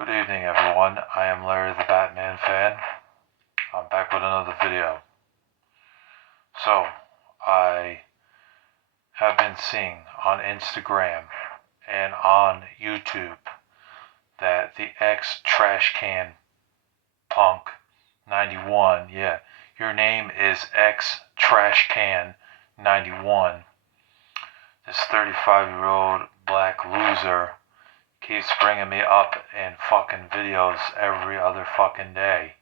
Good evening, everyone. I am Larry the Batman fan. I'm back with another video. So, I have been seeing on Instagram and on YouTube that the Trash Can Punk 91, yeah, your name is Trash Can 91. This 35-year-old black loser keeps bringing me up in fucking videos every other fucking day.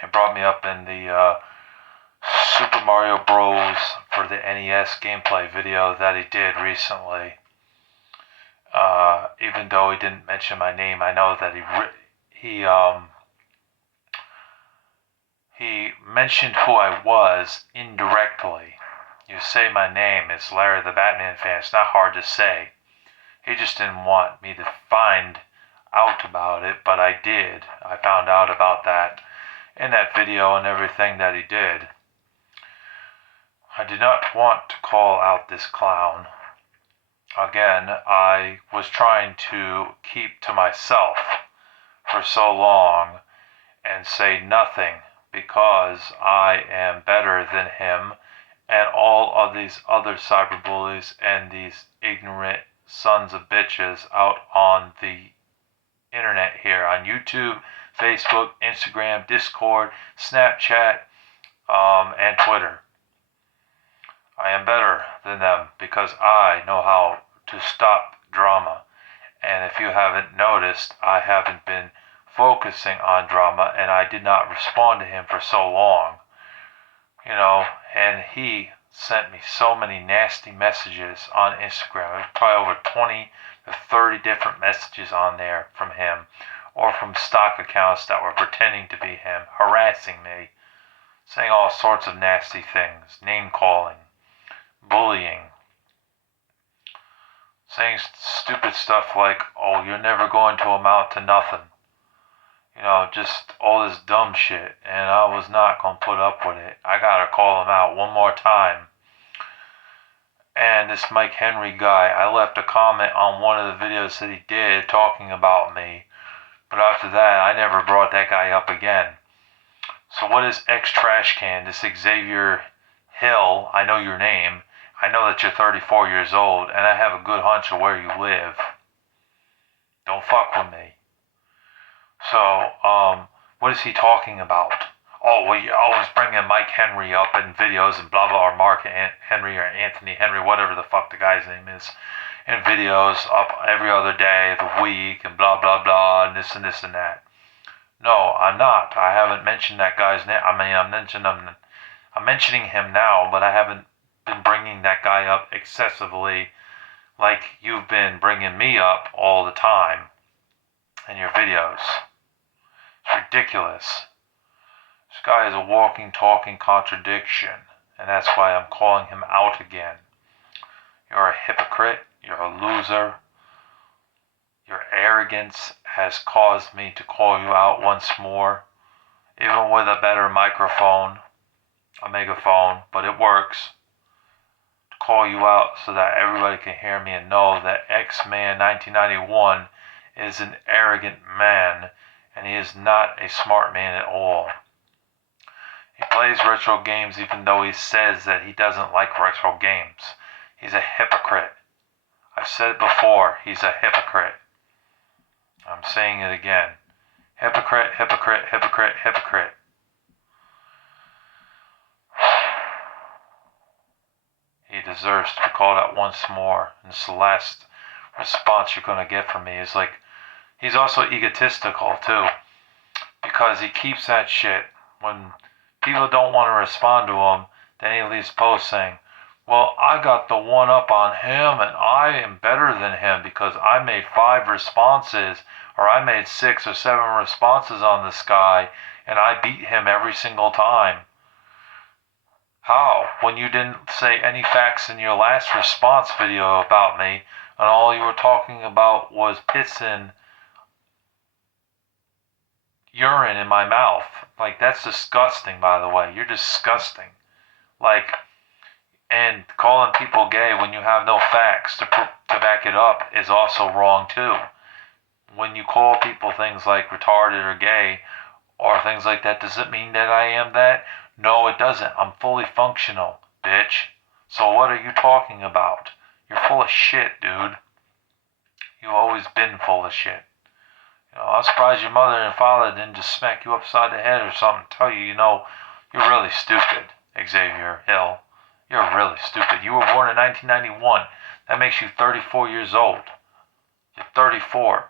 He brought me up in the Super Mario Bros. For the NES gameplay video that he did recently. Even though he didn't mention my name, I know that he mentioned who I was indirectly. You say my name, it's Larry the Batman fan. It's not hard to say. He just didn't want me to find out about it, but I did. I found out about that in that video and everything that he did. I did not want to call out this clown. Again, I was trying to keep to myself for so long and say nothing because I am better than him and all of these other cyberbullies and these ignorant sons of bitches out on the internet here on YouTube, Facebook, Instagram, Discord, Snapchat, and Twitter. I am better than them because I know how to stop drama. And if you haven't noticed, I haven't been focusing on drama and I did not respond to him for so long. And he sent me so many nasty messages on Instagram. There's probably over 20 to 30 different messages on there from him or from stock accounts that were pretending to be him, harassing me, saying all sorts of nasty things, name calling, bullying, saying stupid stuff like, oh, you're never going to amount to nothing. Just all this dumb shit, and I was not going to put up with it. I got to call him out one more time. And this Mike Henry guy, I left a comment on one of the videos that he did talking about me, but after that, I never brought that guy up again. So what is Trash Can? This Xavier Hill, I know your name. I know that you're 34 years old, and I have a good hunch of where you live. Don't fuck with me. So, what is he talking about? Oh, well, you always bringing Mike Henry up in videos and blah, blah, or Mark Henry or Anthony Henry, whatever the fuck the guy's name is, in videos up every other day of the week and blah, blah, blah, and this and this and that. No, I'm not. I haven't mentioned that guy's name. I mean, I'm mentioning him now, but I haven't been bringing that guy up excessively like you've been bringing me up all the time in your videos. It's ridiculous. This guy is a walking, talking contradiction, and that's why I'm calling him out again. You're a hypocrite. You're a loser. Your arrogance has caused me to call you out once more, even with a better microphone, a megaphone, but it works. To call you out so that everybody can hear me and know that Xman 1991 is an arrogant man, and he is not a smart man at all. He plays retro games even though he says that he doesn't like retro games. He's a hypocrite. I've said it before, he's a hypocrite. I'm saying it again. Hypocrite, hypocrite, hypocrite, hypocrite. He deserves to be called out once more. And it's the last response you're going to get from me. Is like, he's also egotistical too. Because he keeps that shit. When people don't want to respond to him, then he leaves posts saying, well, I got the one up on him and I am better than him because I made 5 responses or I made 6 or 7 responses on this guy and I beat him every single time. How? When you didn't say any facts in your last response video about me and all you were talking about was piss and urine in my mouth. Like, that's disgusting, by the way. You're disgusting. Like, and calling people gay when you have no facts to back it up is also wrong too. when you call people things like retarded or gay or things like that, does it mean that I am that? No, it doesn't. I'm fully functional, bitch. So what are you talking about? You're full of shit, dude. You've always been full of shit. I'm surprised your mother and father didn't just smack you upside the head or something and tell you, you're really stupid, Xavier Hill. You're really stupid. You were born in 1991. That makes you 34 years old. You're 34.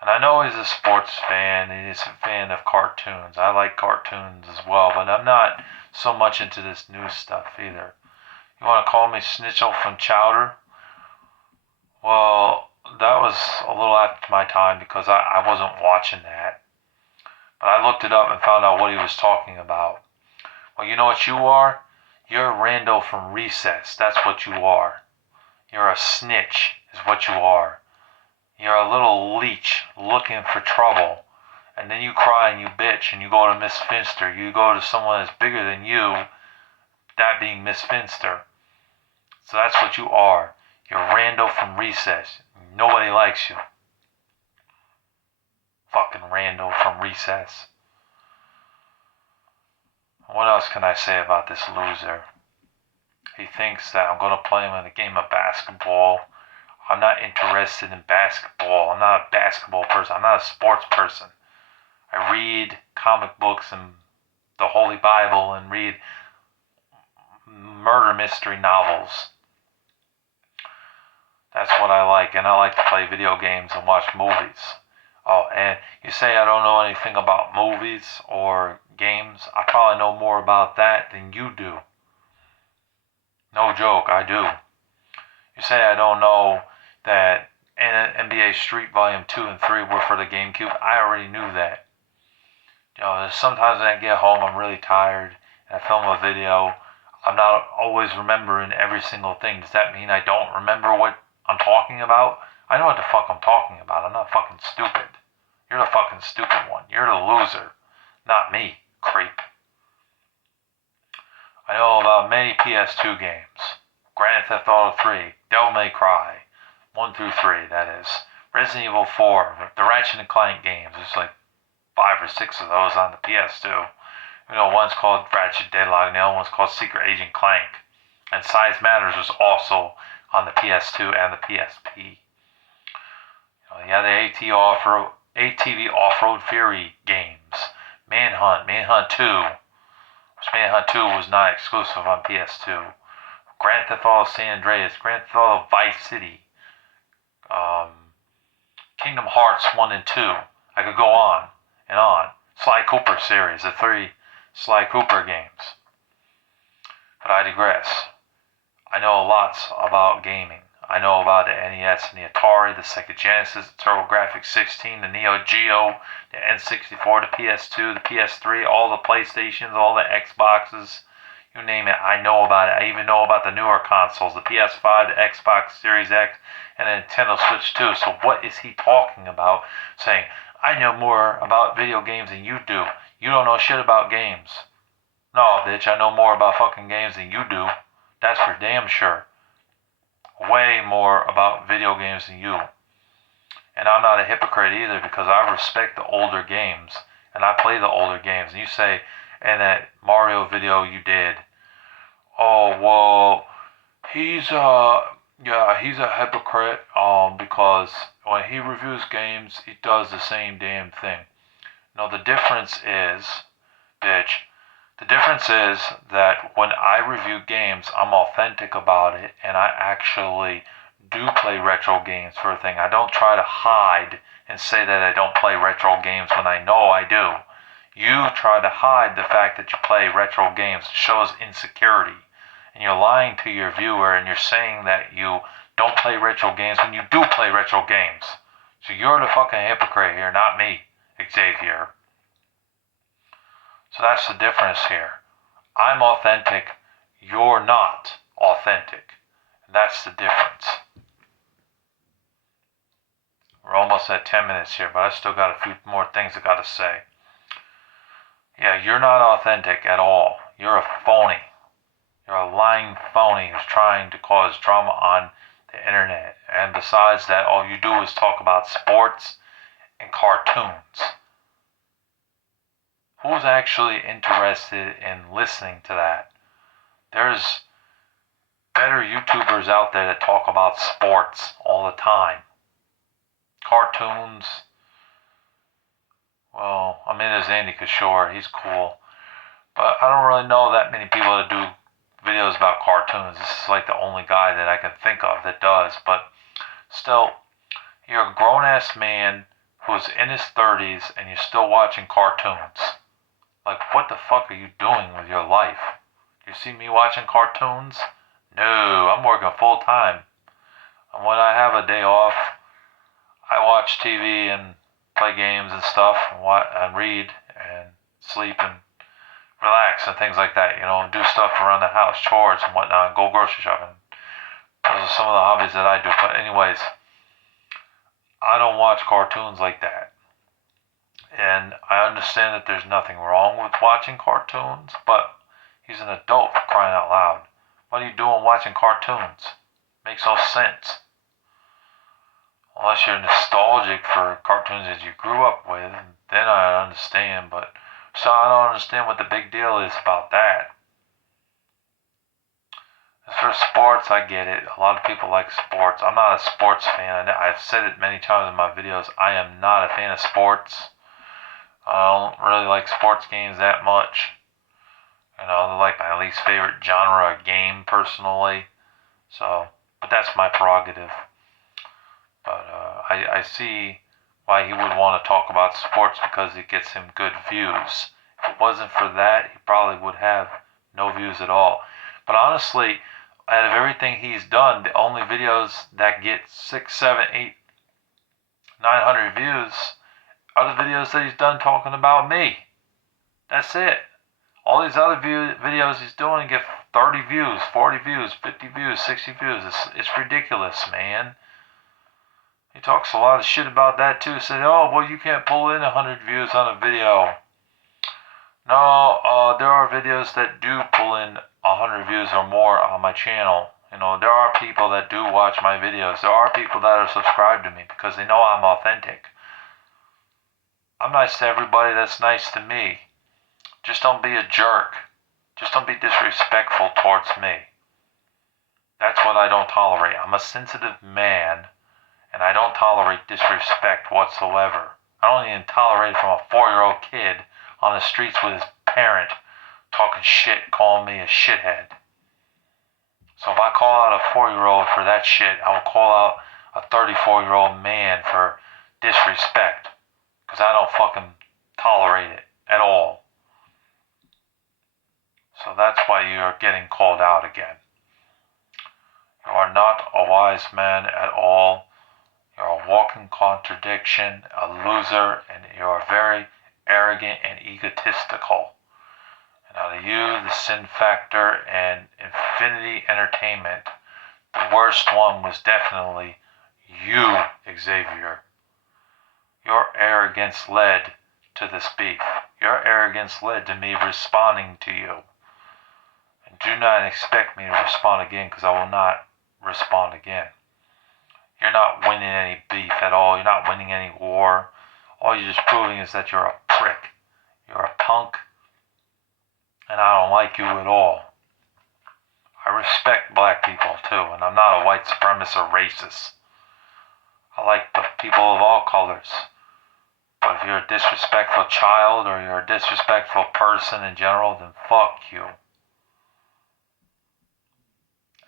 And I know he's a sports fan and he's a fan of cartoons. I like cartoons as well, but I'm not so much into this news stuff either. You want to call me Snitchel from Chowder? Well, that was a little after my time because I wasn't watching that. But I looked it up and found out what he was talking about. Well, you know what you are? You're a rando from Recess. That's what you are. You're a snitch, is what you are. You're a little leech looking for trouble. And then you cry and you bitch and you go to Miss Finster. You go to someone that's bigger than you, that being Miss Finster. So that's what you are. You're a rando from Recess. Nobody likes you. Fucking rando from Recess. What else can I say about this loser? He thinks that I'm going to play him in a game of basketball. I'm not interested in basketball. I'm not a basketball person. I'm not a sports person. I read comic books and the Holy Bible and read murder mystery novels. That's what I like. And I like to play video games and watch movies. Oh, and you say I don't know anything about movies or games. I probably know more about that than you do. No joke, I do. You say I don't know that NBA Street Volume 2 and 3 were for the GameCube. I already knew that. Sometimes when I get home, I'm really tired and I film a video. I'm not always remembering every single thing. Does that mean I don't remember what I'm talking about? I know what the fuck I'm talking about. I'm not fucking stupid. You're the fucking stupid one. You're the loser. Not me, creep. I know about many PS2 games. Grand Theft Auto 3, Devil May Cry, 1 through 3, that is. Resident Evil 4, the Ratchet and Clank games. There's like 5 or 6 of those on the PS2. One's called Ratchet Deadlock, and the other one's called Secret Agent Clank. And Size Matters was also on the PS2 and the PSP. The ATV Off-Road Fury games. Manhunt 2. Which Manhunt 2 was not exclusive on PS2. Grand Theft Auto San Andreas. Grand Theft Auto Vice City. Kingdom Hearts 1 and 2. I could go on and on. Sly Cooper series, the 3 Sly Cooper games. But I digress. I know lots about gaming. I know about the NES and the Atari, the Sega Genesis, the TurboGrafx 16, the Neo Geo, the N64, the PS2, the PS3, all the PlayStations, all the Xboxes, you name it, I know about it. I even know about the newer consoles, the PS5, the Xbox Series X, and the Nintendo Switch 2. So what is he talking about saying, I know more about video games than you do. You don't know shit about games. No, bitch, I know more about fucking games than you do. That's for damn sure. Way more about video games than you. And I'm not a hypocrite either because I respect the older games. And I play the older games. And you say, in that Mario video you did, oh, well, he's a hypocrite because when he reviews games, he does the same damn thing. No, the difference is, bitch, the difference is that when I review games, I'm authentic about it, and I actually do play retro games for a thing. I don't try to hide and say that I don't play retro games when I know I do. You try to hide the fact that you play retro games. It shows insecurity. And you're lying to your viewer, and you're saying that you don't play retro games when you do play retro games. So you're the fucking hypocrite here, not me, Xavier. So that's the difference here. I'm authentic. You're not authentic. And that's the difference. We're almost at 10 minutes here, but I still got a few more things I got to say. Yeah, you're not authentic at all. You're a phony. You're a lying phony who's trying to cause drama on the internet. and besides that, all you do is talk about sports and cartoons. Who's actually interested in listening to that? There's better YouTubers out there that talk about sports all the time. Cartoons, well, I mean, there's Andy Kishore, he's cool. But I don't really know that many people that do videos about cartoons. This is like the only guy that I can think of that does. But still, you're a grown-ass man who's in his 30s and you're still watching cartoons. Like, what the fuck are you doing with your life? You see me watching cartoons? No, I'm working full time. And when I have a day off, I watch TV and play games and stuff, and read and sleep and relax and things like that. Do stuff around the house, chores and whatnot, and go grocery shopping. Those are some of the hobbies that I do. But anyways, I don't watch cartoons like that. And I understand that there's nothing wrong with watching cartoons, but he's an adult, for crying out loud. What are you doing watching cartoons? Makes no sense. Unless you're nostalgic for cartoons that you grew up with, then I understand, but so I don't understand what the big deal is about that. As for sports, I get it. A lot of people like sports. I'm not a sports fan. I've said it many times in my videos. I am not a fan of sports. I don't really like sports games that much. They're like my least favorite genre of game, personally. So, but that's my prerogative. But I see why he would want to talk about sports, because it gets him good views. If it wasn't for that, he probably would have no views at all. But honestly, out of everything he's done, the only videos that get 6, 7, 8, 900 views are the videos that he's done talking about me. That's it. All these other videos he's doing get 30 views, 40 views, 50 views, 60 views. It's ridiculous, man. He talks a lot of shit about that too. Said, oh, well, you can't pull in 100 views on a video. No, there are videos that do pull in 100 views or more on my channel. There are people that do watch my videos. There are people that are subscribed to me because they know I'm authentic. I'm nice to everybody that's nice to me. Just don't be a jerk. Just don't be disrespectful towards me. That's what I don't tolerate. I'm a sensitive man, and I don't tolerate disrespect whatsoever. I don't even tolerate it from a 4-year-old kid on the streets with his parent talking shit, calling me a shithead. So if I call out a 4-year-old for that shit, I will call out a 34-year-old man for disrespect, because I don't fucking tolerate it at all. So that's why you are getting called out again. You are not a wise man at all. You're a walking contradiction, a loser, and you're very arrogant and egotistical. And out of you, the Sin Factor, and Infinity Entertainment, the worst one was definitely you, Xavier. Your arrogance led to this beef. Your arrogance led to me responding to you. And do not expect me to respond again, because I will not respond again. You're not winning any beef at all. You're not winning any war. All you're just proving is that you're a prick. You're a punk. And I don't like you at all. I respect black people too, and I'm not a white supremacist or racist. I like the people of all colors. But if you're a disrespectful child or you're a disrespectful person in general, then fuck you.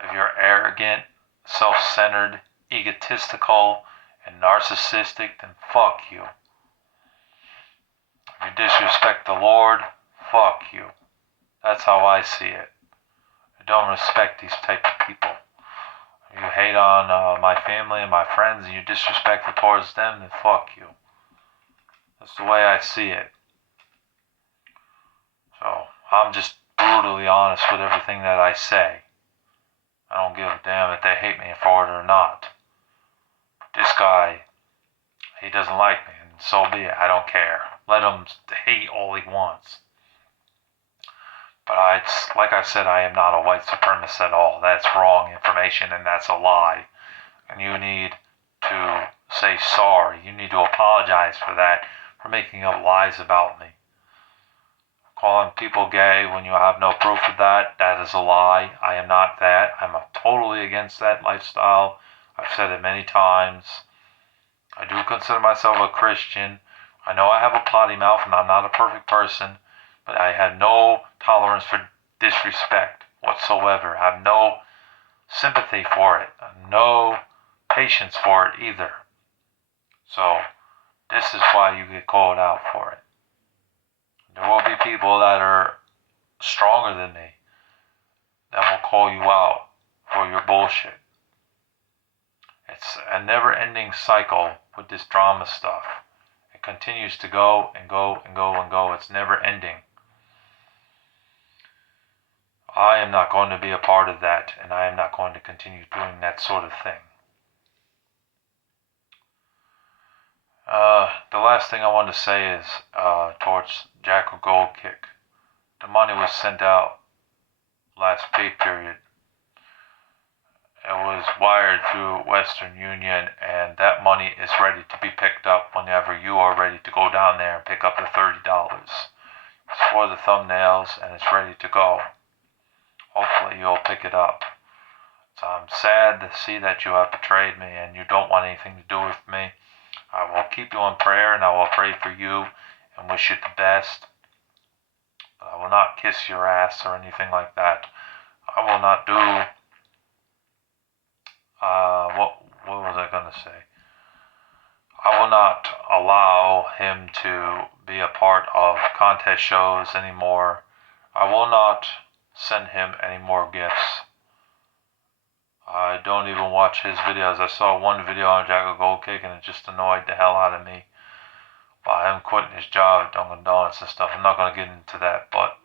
If you're arrogant, self-centered, egotistical, and narcissistic, then fuck you. If you disrespect the Lord, fuck you. That's how I see it. I don't respect these type of people. If you hate on my family and my friends and you're disrespectful towards them, then fuck you. That's the way I see it. So, I'm just brutally honest with everything that I say. I don't give a damn if they hate me for it or not. This guy, he doesn't like me, and so be it. I don't care. Let him hate all he wants. But like I said, I am not a white supremacist at all. That's wrong information, and that's a lie. And you need to say sorry. You need to apologize for that, for making up lies about me. Calling people gay when you have no proof of that, that is a lie. I am not that. I'm totally against that lifestyle. I've said it many times. I do consider myself a Christian. I know I have a potty mouth and I'm not a perfect person, but I have no tolerance for disrespect whatsoever. I have no sympathy for it, no patience for it either. So this is why you get called out for it. There will be people that are stronger than me that will call you out for your bullshit. It's a never-ending cycle with this drama stuff. It continues to go and go and go and go. It's never ending. I am not going to be a part of that, and I am not going to continue doing that sort of thing. The last thing I want to say is towards jackalgoldkick. The money was sent out last pay period. It was wired through Western Union, and that money is ready to be picked up whenever you are ready to go down there and pick up the $30. It's for the thumbnails, and it's ready to go. Hopefully you'll pick it up. So I'm sad to see that you have betrayed me and you don't want anything to do with me. I will keep you in prayer, and I will pray for you and wish you the best. But I will not kiss your ass or anything like that. I will not do what was I gonna say? I will not allow him to be a part of contest shows anymore. I will not send him any more gifts. I don't even watch his videos. I saw one video on jackalgoldkick and it just annoyed the hell out of me. By him quitting his job at Dunkin' Donuts and stuff. I'm not gonna get into that, but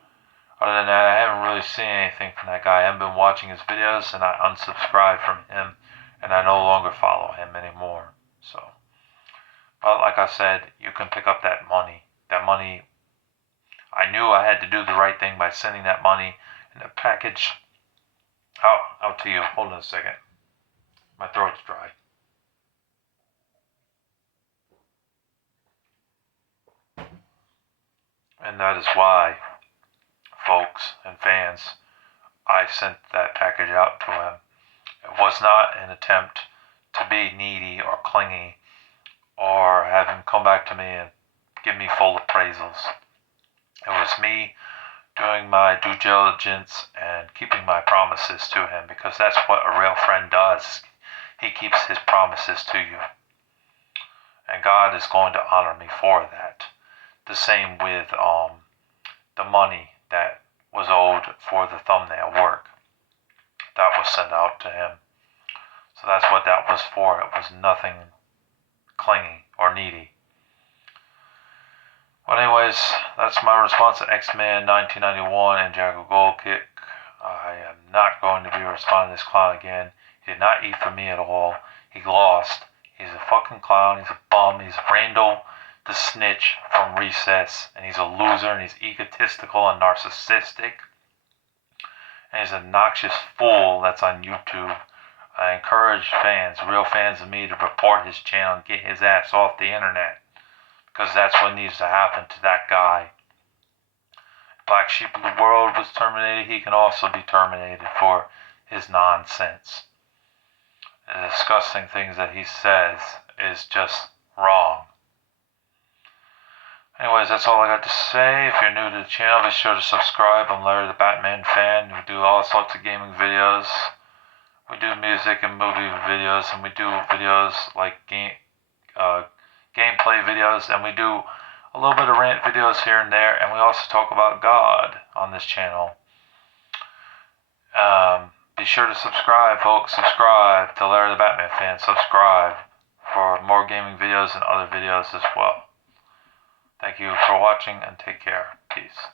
other than that, I haven't really seen anything from that guy. I haven't been watching his videos, and I unsubscribed from him, and I no longer follow him anymore. So, but like I said, you can pick up that money. That money, I knew I had to do the right thing by sending that money in a package out to you. Hold on a second. My throat's dry. And that is why, folks and fans, I sent that package out to him. It was not an attempt to be needy or clingy or have him come back to me and give me full appraisals. It was me doing my due diligence and keeping my promises to him, because that's what a real friend does. He keeps his promises to you. And God is going to honor me for that. The same with the money that was owed for the thumbnail work. That was sent out to him. So that's what that was for. It was nothing clingy or needy. But anyways, that's my response to Xman 1991 and jackalgoldkick. I am not going to be responding to this clown again. He did not eat for me at all. He lost. He's a fucking clown. He's a bum. He's Randall the snitch from Recess. And he's a loser, and he's egotistical and narcissistic. And he's an obnoxious fool that's on YouTube. I encourage fans, real fans of me, to report his channel and get his ass off the internet. Because that's what needs to happen to that guy. Black sheep of the world was terminated. He can also be terminated for his nonsense. The disgusting things that he says is just wrong. Anyways, that's all I got to say. If you're new to the channel, be sure to subscribe. I'm Larry the Batman fan. We do all sorts of gaming videos. We do music and movie videos, and we do videos like gameplay videos, and we do a little bit of rant videos here and there, and we also talk about God on this channel. Be sure to subscribe, folks. Subscribe to Larry the Batman fan. Subscribe for more gaming videos and other videos as well. Thank you for watching, and take care. Peace.